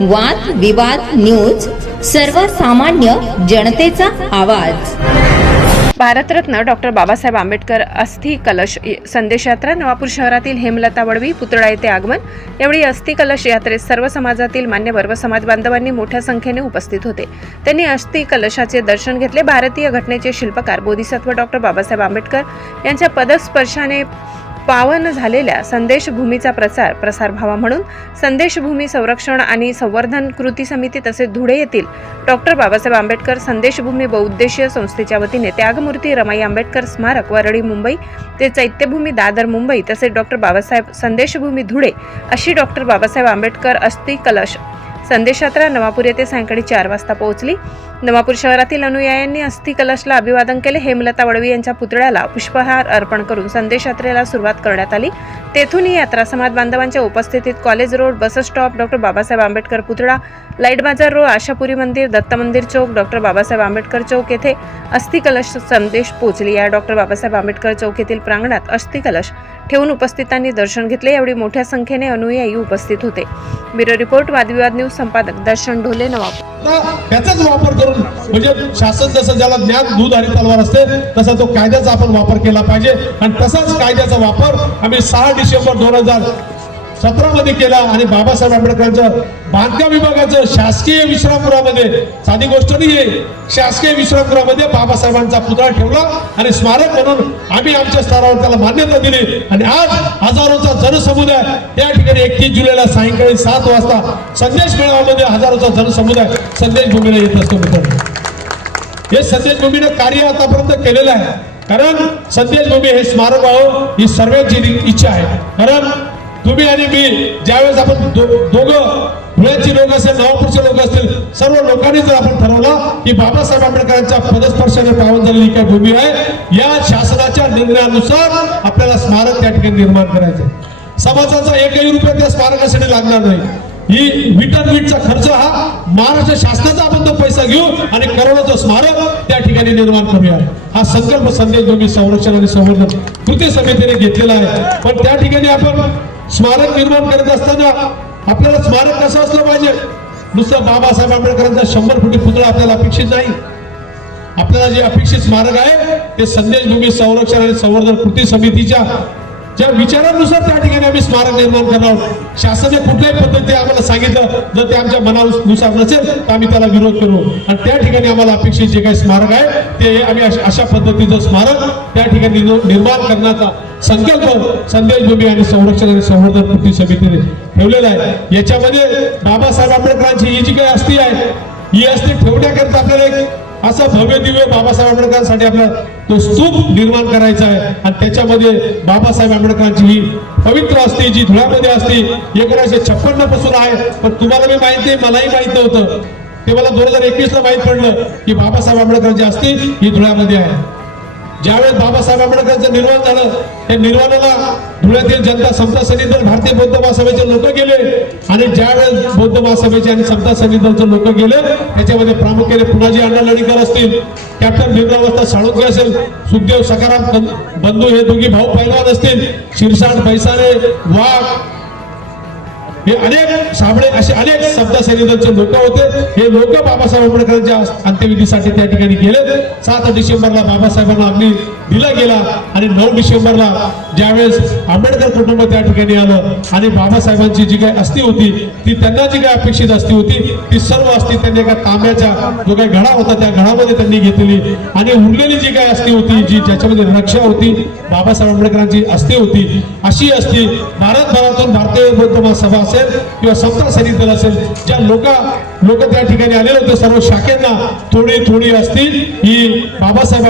वाद विवाद न्यूज सर्वसामान्य जनतेचा आवाज. भारतरत्न डॉक्टर बाबासाहेब आंबेडकर अस्थि कलश संदेश यात्रा नवापूर शहरातील हेमलता वडवी पुतळा येथे आगमन. यावेळी अस्थि कलश यात्रेत सर्व समाजातील मान्यवर व समाज बांधवांनी मोठ्या संख्येने उपस्थित होते. त्यांनी अस्थि कलशाचे दर्शन घेतले. भारतीय घटनेचे शिल्पकार बोधिसत्व डॉक्टर बाबासाहेब आंबेडकर यांच्या पदस्पर्शाने पावन झालेल्या संदेशभूमीचा प्रचार प्रसार व्हावा म्हणून संदेशभूमी संरक्षण आणि संवर्धन कृती समिती तसेच धुळे येथील डॉक्टर बाबासाहेब आंबेडकर संदेशभूमी बहुउद्देशीय संस्थेच्या वतीने त्यागमूर्ती रमाई आंबेडकर स्मारक वरळी मुंबई ते चैत्यभूमी दादर मुंबई तसेच डॉक्टर बाबासाहेब संदेशभूमी धुळे अशी डॉक्टर बाबासाहेब आंबेडकर अस्थि कलश संदेशयात्रा नवापूर येथे सायंकाळी चार वाजता पोहोचली. नवापूर शहरातील अनुयायांनी अस्थि कलशला अभिवादन केले. हेमलता वडवी यांच्या पुतळ्याला पुष्पहार अर्पण करून संदेश यात्रेला सुरुवात करण्यात आली. तेथून ही यात्रा समाज बांधवांच्या उपस्थितीत college road bus stop doctor Babasaheb Ambedkar पुतळा लाइट बाजार रोड आशापुरी मंदिर दत्त मंदिर चौक डॉक्टर बाबासाहेब आंबेडकर चौक येथे अस्थि कलश संदेश पोहोचली. या डॉक्टर बाबासाहेब आंबेडकर चौक येथील प्रांगणात अस्थि कलश ठेवून उपस्थितांनी दर्शन घेतले. यावेळी मोठ्या संख्येने अनुयायी उपस्थित होते. ब्युरो रिपोर्ट वादविवाद न्यूज संपादक दर्शन ढोले नवापूर. त्याचाच वापर करून म्हणजे शासन जसं ज्याला ज्ञान दूध आणि तलवार असते तसा तो कायद्याचा आपण वापर केला पाहिजे. आणि तसाच कायद्याचा वापर आम्ही सहा डिसेंबर दोन हजार सतरामध्ये केला आणि बाबासाहेब आंबेडकरांचं बांधकाम विभागाचं शासकीय विश्रामपुरामध्ये साधी गोष्ट नाहीये. शासकीय विश्रामपुरामध्ये बाबासाहेबांचा पुतळा ठेवला आणि स्मारक म्हणून आम्ही आमच्या स्तरावर त्याला मान्यता दिली. आणि आज हजारोचा जनसमुदाय त्या ठिकाणी एकतीस जुलैला सायंकाळी सात वाजता संदेश मेळाव्यामध्ये हजारोचा जनसमुदाय संदेश भूमीला येत असतो मित्रांनो. हे संदेश भूमीने कार्य आतापर्यंत केलेलं आहे. कारण संदेश भूमी हे स्मारक व्हावं ही सर्वांची इच्छा आहे. कारण तुम्ही आणि मी ज्यावेळेस आपण दो- दोघं धुळ्याची लोक असेल नवापूरचे लोक असतील सर्व लोकांनी जर आपण ठरवलं की बाबासाहेब आंबेडकरांच्या पदस्पर्शाने पावन झालेली काय भूमी आहे या शासनाच्या निर्णयानुसार आपल्याला स्मारक त्या ठिकाणी निर्माण करायचं समाजाचा एकही रुपया त्या स्मारकासाठी लागणार नाही. ही विटर वीटचा खर्च हा महाराष्ट्र शासनाचा आपण तो पैसा घेऊ आणि करोडोचं स्मारक त्या ठिकाणी निर्माण करूया. हा संकल्प संदेश भूमी संरक्षण आणि संवर्धन कृती समितीने घेतलेला आहे. पण त्या ठिकाणी आपण स्मारक निर्माण करत असताना आपल्याला स्मारक कसं असलं पाहिजे? नुसतं बाबासाहेब आंबेडकरांचा शंभर फुटी पुतळा आपल्याला अपेक्षित नाही. आपल्याला जे अपेक्षित स्मारक आहे ते संदेशभूमी संरक्षण आणि संवर्धन कृती समितीच्या ज्या विचारानुसार त्या ठिकाणी आम्ही स्मारक निर्माण करणार आहोत. शासनाने कुठल्याही पद्धती आम्हाला सांगितलं जर ते आमच्या मनानुसार नसेल तर आम्ही त्याला विरोध करू. आणि त्या ठिकाणी आम्हाला अपेक्षित जे काही स्मारक आहे ते आम्ही अशा- पद्धतीचं स्मारक त्या ठिकाणी निर्माण करण्याचा संकल्प संदेश भूमी आणि संरक्षण आणि संवर्धन कृती समितीने ठेवलेला आहे. याच्यामध्ये बाबासाहेब आंबेडकरांची ही जी काही अस्थी आहे ही अस्थी ठेवण्याकरिता आपल्याला एक असं भव्य दिव्य बाबासाहेब आंबेडकरांसाठी आपल्याला तो स्तूप निर्माण करायचा आहे. आणि त्याच्यामध्ये बाबासाहेब आंबेडकरांची ही पवित्र असते जी धुळ्यामध्ये असते एकोणीसशे छप्पन्नपासून आहे. पण तुम्हाला मी माहिती आहे मलाही माहीत नव्हतं. ते मला दोन हजार एकवीस ला माहीत पडलं की बाबासाहेब आंबेडकरांची असते ही धुळ्यामध्ये आहे. ज्यावेळेस बाबासाहेब आंबेडकरांचं निर्वाण झालं त्या निर्वाणाला धुळ्यातील जनता समता सैनिक भारतीय बौद्ध महासभेचे लोक गेले. आणि ज्यावेळेस बौद्ध महासभेचे आणि समता सैनिक लोक गेले त्याच्यामध्ये प्रामुख्याने पुनाजी अण्णा लडीकर असतील कॅप्टन भीमरावस्था साळुंके असेल सुखदेव सकाराम बंधू हे दोघी भाऊ पैलवान असतील शिरसाट पैसारे वाघ हे अनेक साबळे असे अनेक समता सैनिकांचे लोक होते. हे लोक बाबासाहेब आंबेडकरांच्या अंत्यविधीसाठी त्या ठिकाणी गेले सात डिसेंबरला बाबासाहेबांना आम्ही दिला गेला आणि नऊ डिसेंबरला ज्यावेळेस आंबेडकर कुटुंब त्या ठिकाणी आलं आणि बाबासाहेबांची जी काही अस्थी होती ती त्यांना जी काही अपेक्षित असती होती ती सर्व अस्थी त्यांनी एका तांब्याच्या जो काही घडा होता त्या घडामध्ये त्यांनी घेतली आणि उरलेली जी काही अस्थी होती जी ज्याच्यामध्ये रक्षा होती बाबासाहेब आंबेडकरांची अस्थी होती अशी अस्थी भारतभरातून भारतीय बौद्ध सभा असेल किंवा समता सैनिक दल असेल ज्या लोक लोक त्या ठिकाणी आलेले होते सर्व शाखेंना थोडी थोडी असतील ही बाबासाहेब